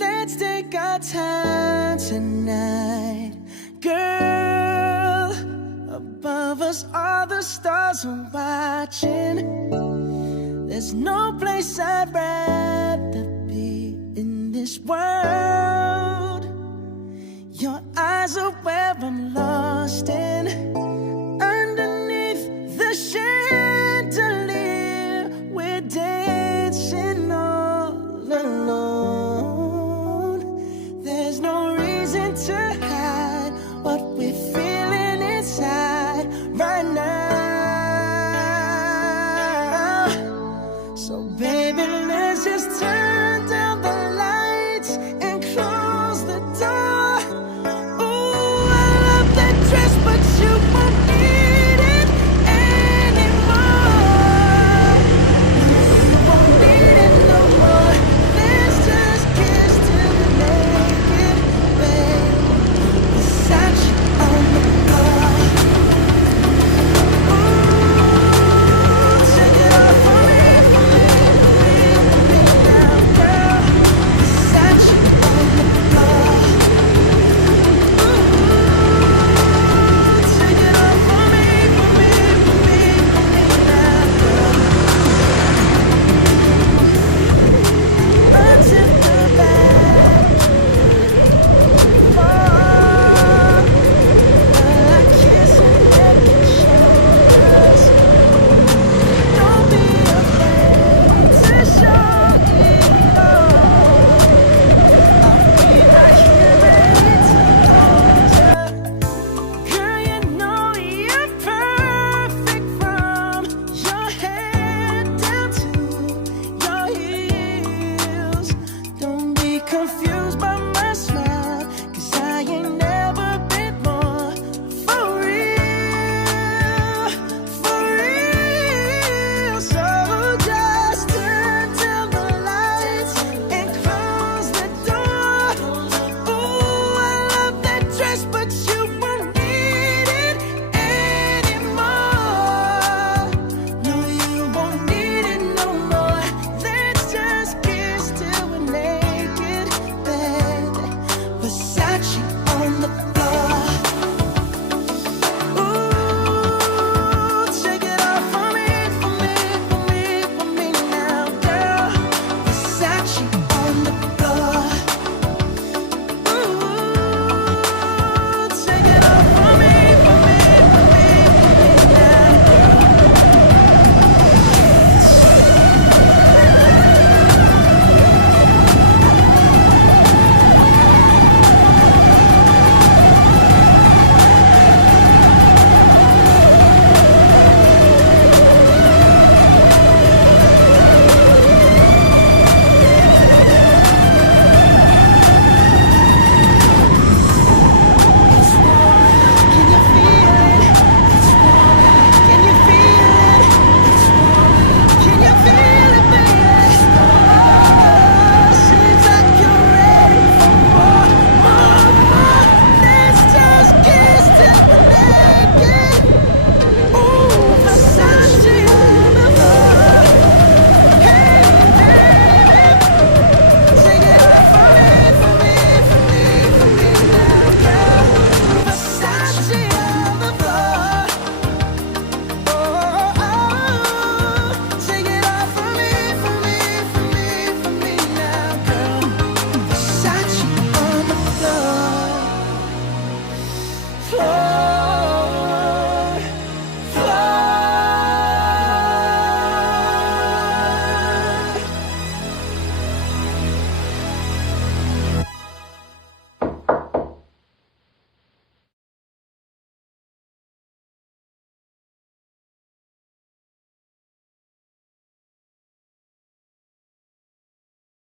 Let's take our time tonight, girl. Above us, all the stars are watching. There's no place I'd rather be in this world. Your eyes are where I'm lost in. Underneath the chandelier, we're dancing all alone. There's no reason to hide what we're feeling inside right now. So baby, let's just turn down the lights and close the door. Ooh, I love that dress, but you won't need it anymore. You won't need it no more. Let's just kiss till we're naked, babe. Versace on the floor. Ooh, take it off for me now, girl. Versace on the floor. Ooh, take it off for me now, girl. Until the back fall, while I kiss and neck and shoulders. Don't be afraid to show it all. I'll be right here ready to hold ya. Girl, you know you're perfect from your head down to your heels. Don't be confused by my smile, 'cause I ain't never been more for real, for real. So just turn down the lights and close the door. Ooh, I love that dress, but you won't need it anymore. No, you won't need it no more. Let's just kiss till we're naked, babe. Versace on the floor. Ooh, take it off for me now, girl. Versace on the floor. Ooh, take it off for me now, girl. Can you feel it? It's warm. Can you feel it? It's warm. Can you feel it, baby? Oh, seems like you're ready for more. Let's just kiss till we're naked. Ooh, Versace on the floor. Hey, baby, take it off for me now, girl. Versace on the floor. Oh, take it off for me now, girl. Versace on the floor.